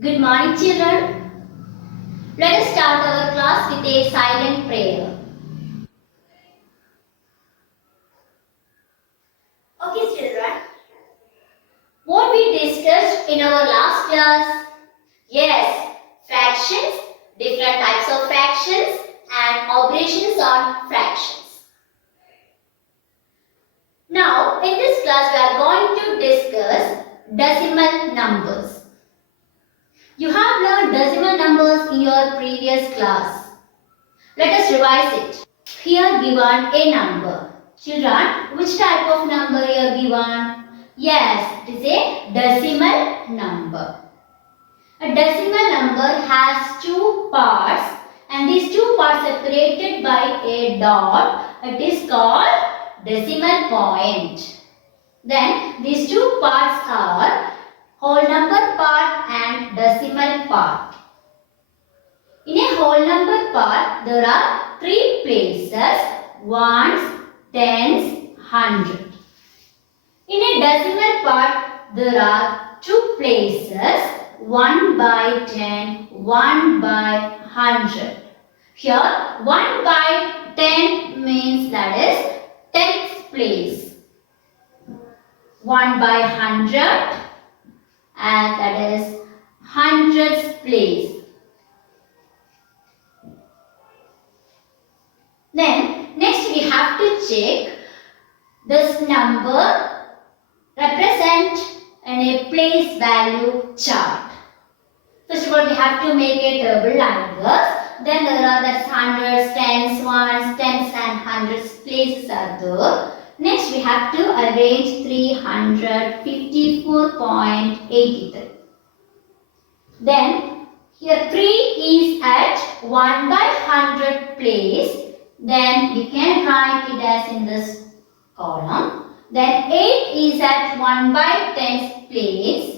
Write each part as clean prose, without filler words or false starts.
Good morning, children. Let us start our class with a silent prayer. Okay, children. What we discussed in our last class? Yes, fractions, different types of fractions, and operations on fractions. Now, in this class, we are going to discuss decimal numbers. You have learned decimal numbers in your previous class. Let us revise it. Here given a number. Children, which type of number here given? Yes, it is a decimal number. A decimal number has two parts and these two parts separated by a dot. It is called decimal point. Then these two parts are whole number part and decimal part. In a whole number part, there are three places: ones, tens, hundred. In a decimal part, there are two places: 1 by 10, 1 by 100. Here, 1 by 10 means that is tenth place. 1 by 100 and that is hundredth place. Then next we have to check this number represent in a place value chart. First of all, we have to make a table like this. Then there are the hundreds, tens, ones, tens and hundreds places are there. Next we have to arrange 354.83. Then here 3 is at 1 by 100 place. Then we can write it as in this column. Then 8 is at 1 by 10th place.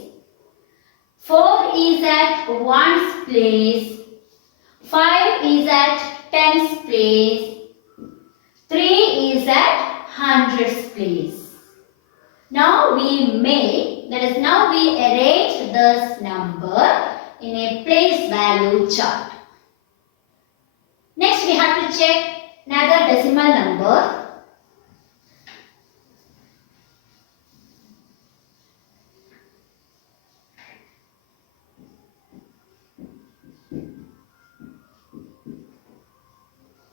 4 is at 1's place. 5 is at 10th place. 3 is at 100th place. Now we arrange this number in a place value chart. Next we have to check another decimal number.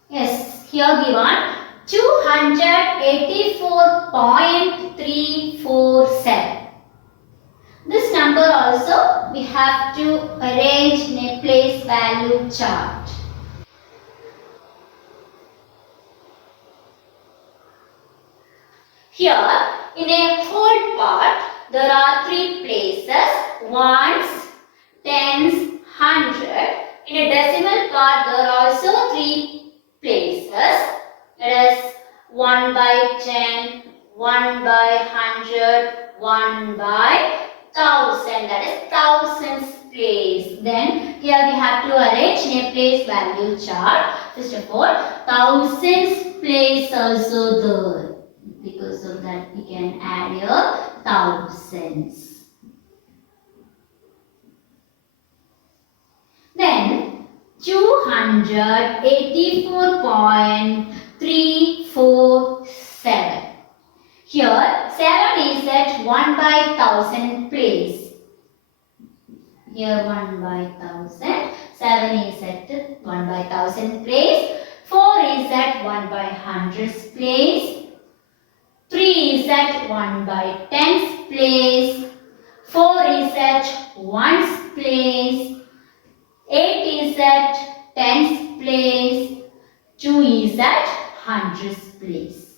Yes, here given 284.347. This number also we have to arrange in a place value chart. Here, in a whole part, there are three places: ones, tens, hundred. In a decimal part, there are also three places. It is 1 by 10, 1 by 100, 1 by 1000. That is thousands place. Then here we have to arrange in a place value chart. First of all, thousands place also there. Because of that we can add here thousands. Then 284.347. Here 7 is at 1 by 1000 place. Here 1 by 1000. 7 is at 1 by 1000 place. 4 is at 1 by 100th place. 3 is at 1 by 10th place. 4 is at 1's place. 8 is at 10th place. 2 is at 100th place.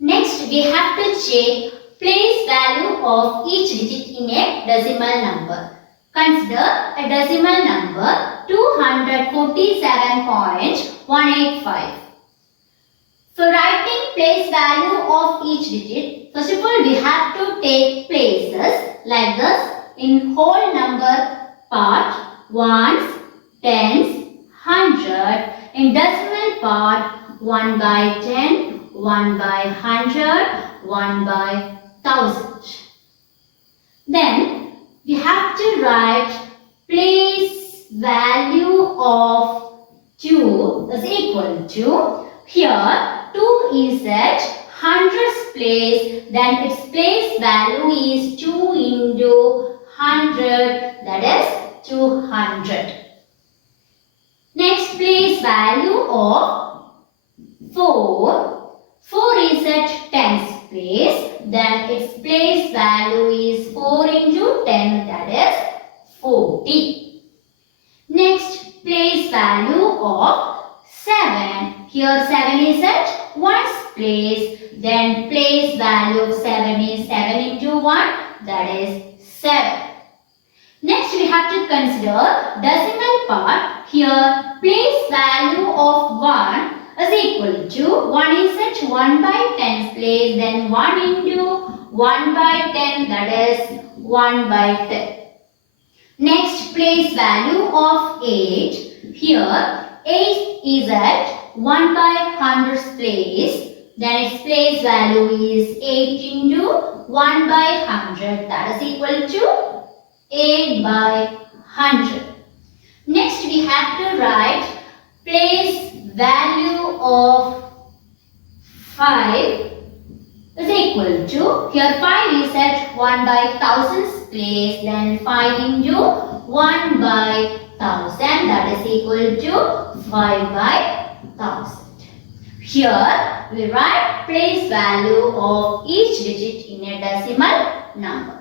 Next, we have to check place value of each digit in a decimal number. Consider a decimal number 247.185. For writing place value of each digit, first of all we have to take places like this in whole number part: ones, tens, hundred. In decimal part, 1 by 10, 1 by 100, 1 by 1000. Then we have to write place value of 2 is equal to, here 2 is at hundreds place, then its place value is 2 into 100, that is 200. Next, place value of 4. 4 is at tens place, then its place value is 4 into 10, that is 40. Next, place value of 7. Here 7 is at ones place, then place value of 7 is 7 into 1, that is 7. Next, we have to consider decimal part. Here, place value of 1 is equal to, 1 is at 1 by 10's place, then 1 into 1 by 10, that is 1 by 10. Next, place value of 8. Here, 8 is at 1 by 100's place, then its place value is 8 into 1 by 100, that is equal to 8 by 100. Next, we have to write place value of 5 is equal to, here 5 is at 1 by thousands place, then 5 into 1 by 1000, that is equal to 5 by 1000. Here we write place value of each digit in a decimal number.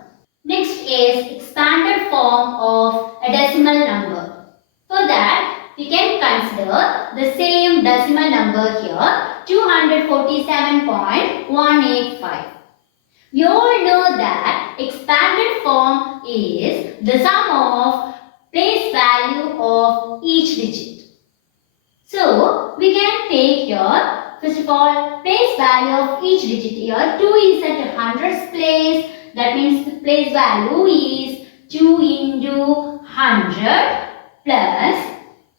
Next is expanded form of a decimal number. For that, we can consider the same decimal number here, 247.185. We all know that expanded form is the sum of place value of each digit. So, we can take here, first of all, place value of each digit here. 2 is at hundreds place. That means the place value is 2 into 100 plus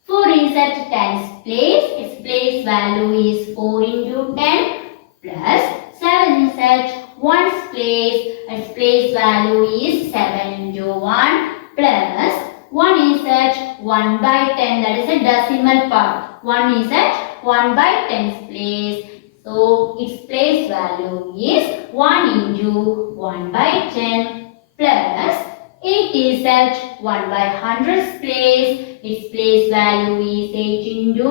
4 is at tens place. Its place value is 4 into 10 plus 7 is at ones place. Its place value is 7 into 1 plus 1 is at 1 by 10. That is a decimal part. 1 is at 1 by 10's place. So, its place value is 1 into 1 by 10 plus 8 is at 1 by 100's place. Its place value is 8 into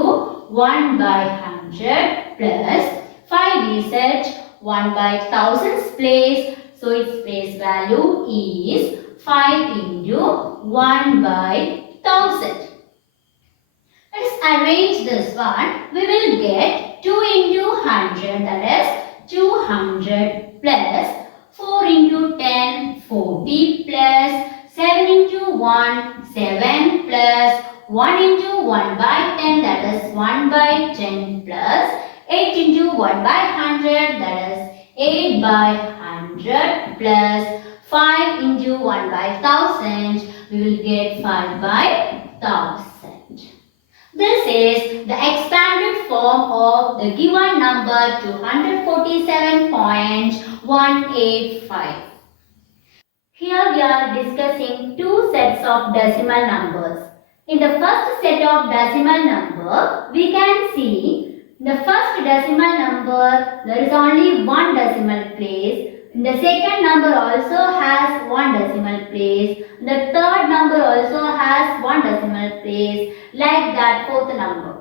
1 by 100 plus 5 is at 1 by thousands place. So, its place value is 5 into 1 by 1000. Let's arrange this one. We will get 2 into 100, that is 200 plus 4 into 10, 40 plus 7 into 1, 7 plus 1 into 1 by 10, that is 1 by 10 plus 8 into 1 by 100, that is 8 by 100 plus 5 into 1 by 1000, we will get 5 by 1000. This is the expanded form of the given number 247.185. Here we are discussing two sets of decimal numbers. In the first set of decimal number, we can see the first decimal number, there is only one decimal place. The second number also has one decimal place. The third number also has one decimal place. Like that, fourth number.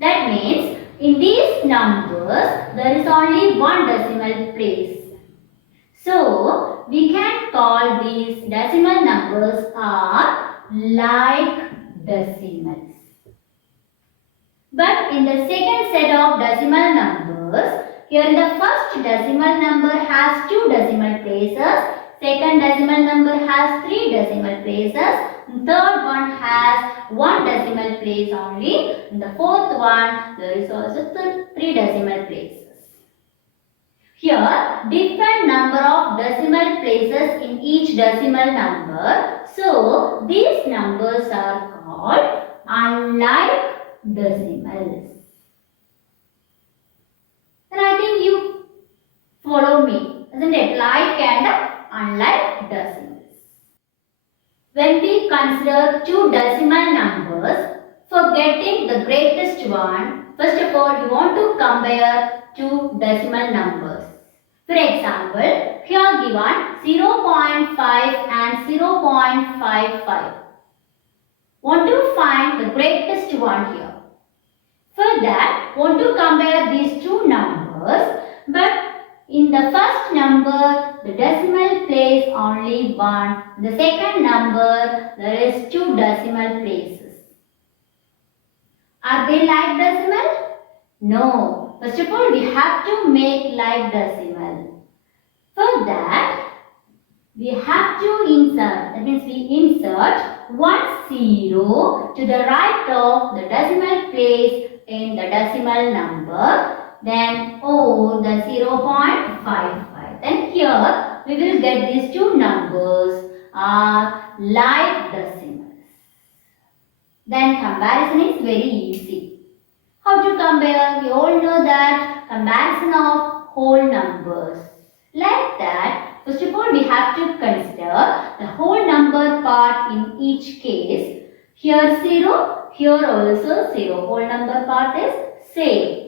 That means in these numbers there is only one decimal place. So we can call these decimal numbers are like decimals. But in the second set of decimal numbers, here the first decimal number has two decimal places, second decimal number has three decimal places, third one has one decimal place only, and the fourth one there is also three decimal places. Here different number of decimal places in each decimal number, so these numbers are called unlike decimals. Then I think you follow me, isn't it? Like and unlike decimals. When we consider two decimal numbers, for getting the greatest one, first of all, we want to compare two decimal numbers. For example, here given 0.5 and 0.55. Want to find the greatest one here. For that, want to compare these two numbers, but in the first number, the decimal place only 1. In the second number, there is 2 decimal places. Are they like decimal? No. First of all, we have to make like decimal. For that, we have to insert. That means we insert 1 0 to the right of the decimal place in the decimal number. Then over the 0.55. Then here we will get these two numbers are like decimals. Then comparison is very easy. How to compare? We all know that comparison of whole numbers. Like that, first of all we have to consider the whole number part in each case. Here 0, here also 0. Whole number part is same.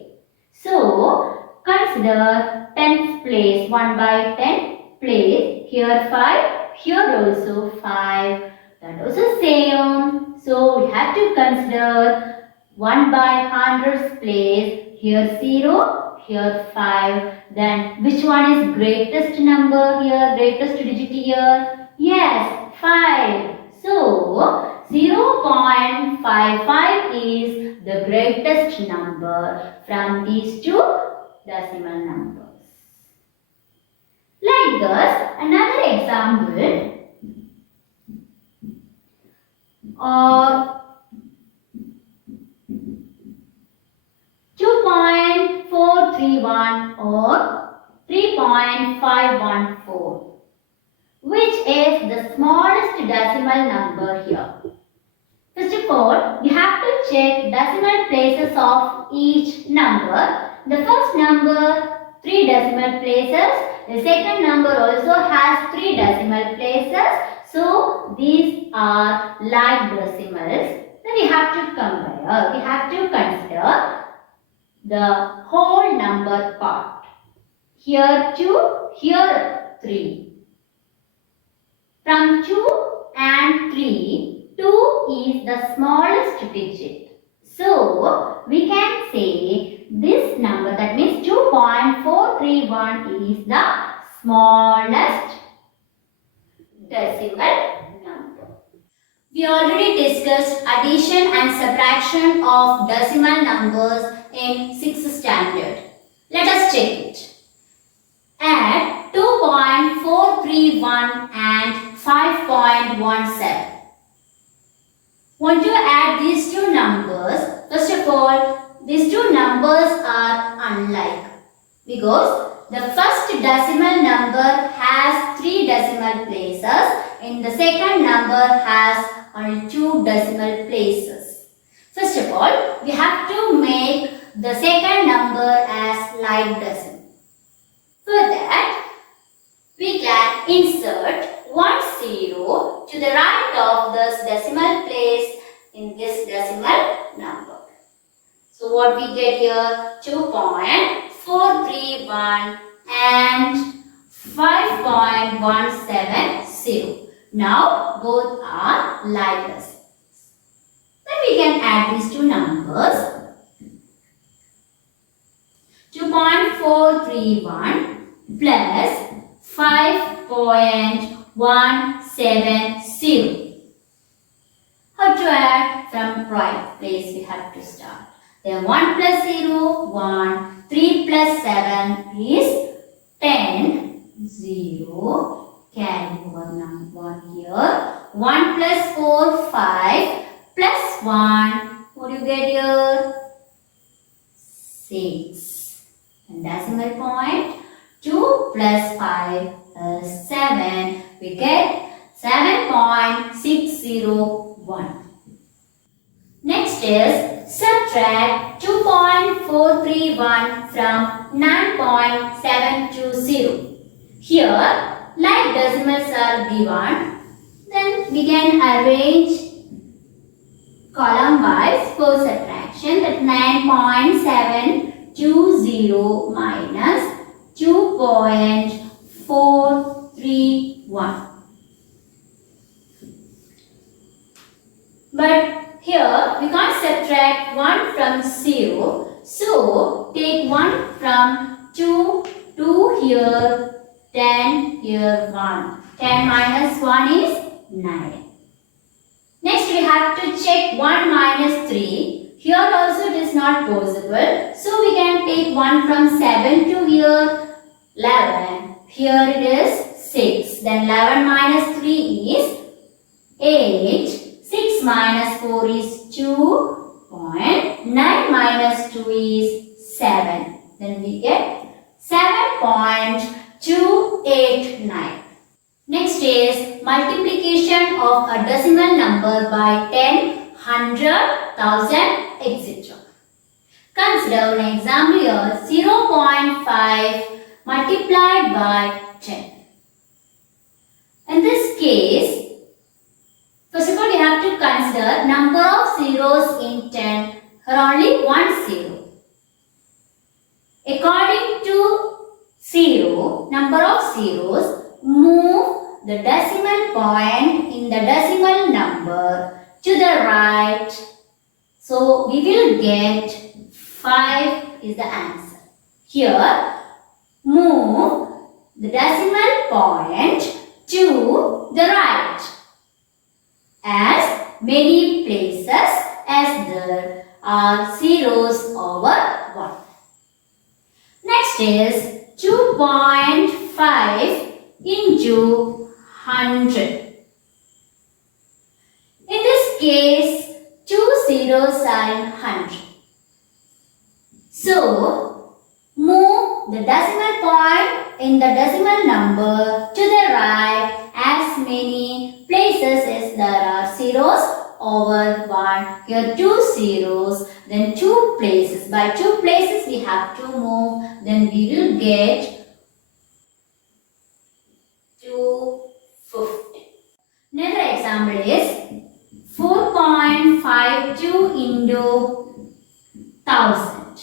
So, consider 10th place, 1 by 10 place. Here 5, here also 5. That also same. So, we have to consider 1 by 100th place. Here 0, here 5. Then, which one is greatest number here, greatest digit here? Yes, 5. So, 0.55 is the greatest number from these two decimal numbers. Like this, another example or 2.431 or 3.514. Which is the smallest decimal number here? First of all, you have to check decimal places of each number. The first number 3 decimal places. The second number also has 3 decimal places. So these are like decimals. Then we have to compare. We have to consider the whole number part. Here 2, here 3. From 2 and 3, 2 is the smallest digit. So, we can say this number, that means 2.431 is the smallest decimal number. We already discussed addition and subtraction of decimal numbers in 6th standard. Let us check it. Add 2.431 and 5.17. Want to add these two numbers? First of all, these two numbers are unlike because the first decimal number has 3 decimal places and the second number has only 2 decimal places. First of all, we have to make the second number as like decimal. For that, we can insert 1 0 to the right of this decimal place in this decimal number. So what we get here? 2.431 and 5.170. Now both are like decimals. Then we can add these two numbers. 2.431 plus 5.170. How to add? From right place we have to start. Then 1 plus 0, 1. 3 plus 7 is 10. 0. Carry over number 1 here. 1 plus 4, 5. Plus 1. What do you get here? 6. And decimal point. 2 plus 5 is 7. We get 7.601. Next is subtract 2.431 from 9.720. Here, like decimals are given. Then we can arrange column wise for subtraction. That 9.720 minus 2.431. But here we can't subtract 1 from 0. So take 1 from 2, 2 here, 10 here, 1. 10 minus 1 is 9. Next we have to check 1 minus 3. Here also it is not possible. So we can take 1 from 7 to here, 11. Here it is 6. Then 11 minus 3 is 8. 6 minus 4 is 2. 9 minus 2 is 7. Then we get 7.289. Next is multiplication of a decimal number by 10, 100, 1000, etc. Consider an example here 0.5 multiplied by 10. In this case, first of all, you have to consider number of zeros in 10 are only 1 zero. According to 0, number of zeros, move the decimal point in the decimal number to the right. So, we will get 5 is the answer. Here, move the decimal point to the right as many places as there are zeros over 1. Next is 2.5 into 100. In this case, 2 zeros are in 100. So, move the decimal point in the decimal number to the right as many places as there are zeros over 1. Here 2 zeros, then 2 places. By 2 places we have to move, then we will get 250. Another example is 4.52 into 1000.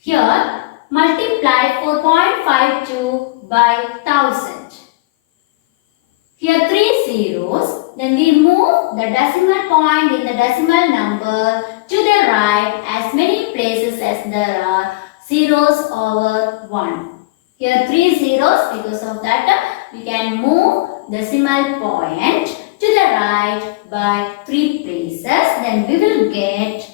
Here multiply 4.52 by 1000. Here 3 zeros. Then we move the decimal point in the decimal number to the right as many places as there are zeros over 1. Here 3 zeros, because of that we can move decimal point to the right by 3 places. Then we will get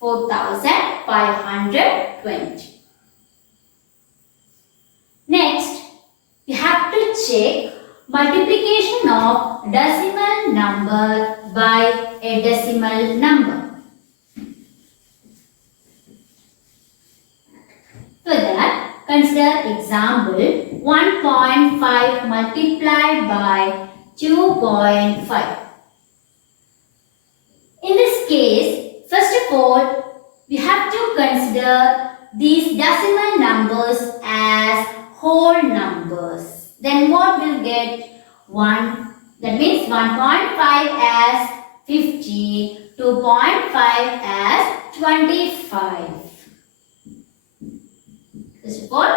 4520. Next, you have to check multiplication of decimal number by a decimal number. For that, consider example 1.5 multiplied by 2.5. In this case, first of all, we have to consider these decimal numbers as whole numbers. Then what will get 1? That means 1.5 as 50, 2.5 as 25. First of all,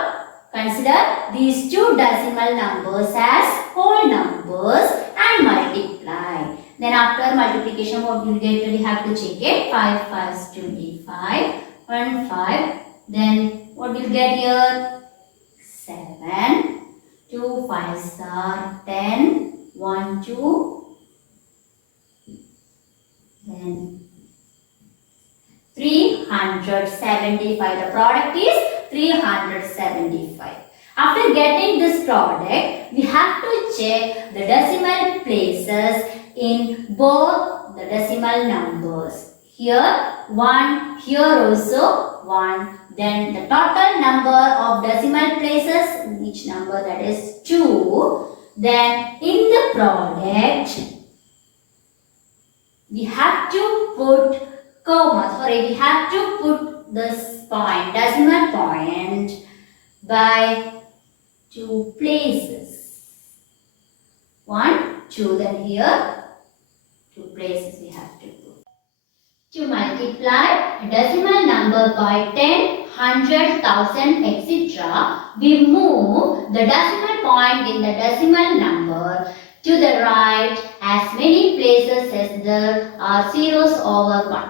consider these two decimal numbers as whole numbers and multiply. Then after multiplication, what we will get? We have to check it. 5 5 is 25, 1 5. Then what will get here? 7. 2 5s are 10. 1 2. Then 375. The product is 375. After getting this product, we have to check the decimal places in both the decimal numbers. Here 1, here also 1. Then the total number of decimal places in each number, that is 2. Then in the product, we have to put we have to put this point, decimal point by 2 places. 1, 2. Then here 2 places we have to put. To multiply a decimal number by 10, 100, 1000, etc., we move the decimal point in the decimal number to the right as many places as there are zeros over 1.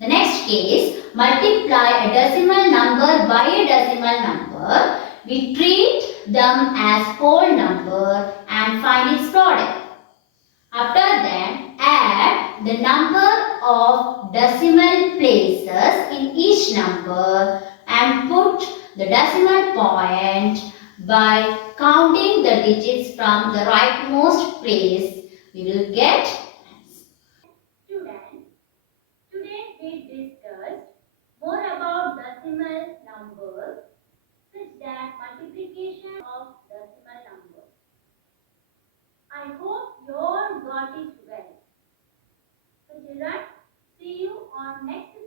The next case, multiply a decimal number by a decimal number. We treat them as whole number and find its product. After that, add the number of decimal places in each number and put the decimal point by counting the digits from the rightmost place. We will get Students, today we discussed more about decimal numbers such that multiplication of decimal numbers. I hope you all got it well. So children, see you on next